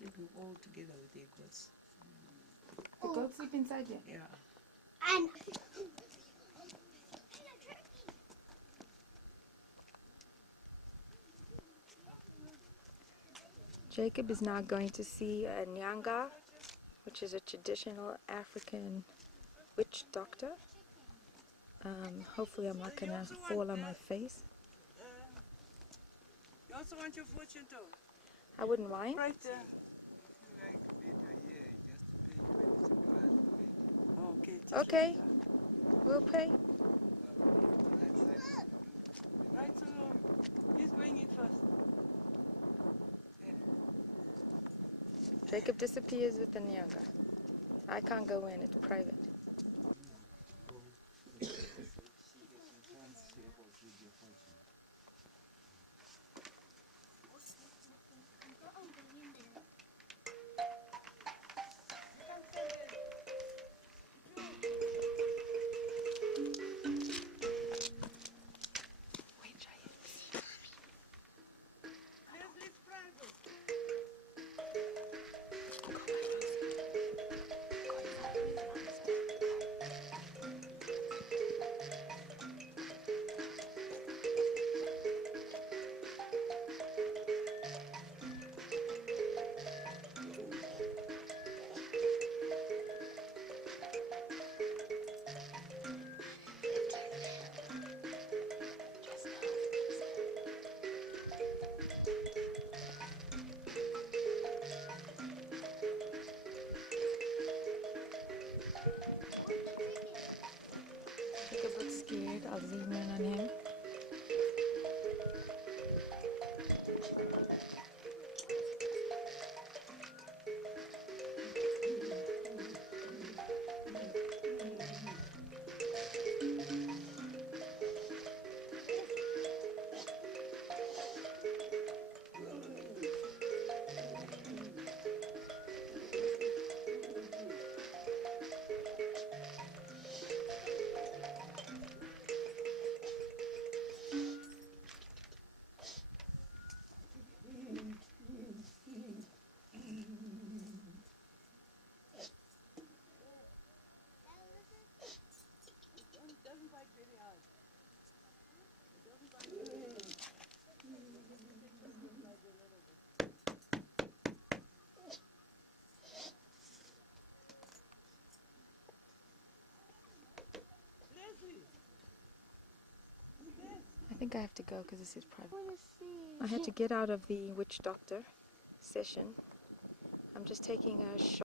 sleeping all together with the goats. The goats sleep inside here? Yeah. And Jacob is now going to see a Nyanga, which is a traditional African witch doctor. Hopefully I'm not going to fall on my face. You also want your fortune told? I wouldn't mind. Right there. If you like video here, just pay $26 for it. Okay. Okay, we'll pay. Right, so he's going in first. Jacob disappears with the Nyanga. I can't go in, it's private. Leslie's private. Jacob looks scared. I'll zoom in on him. It doesn't bite very hard. It doesn't bite very hard. Leslie! I think I have to go because this is private. I want to see. I had to get out of the witch doctor session. I'm just taking a short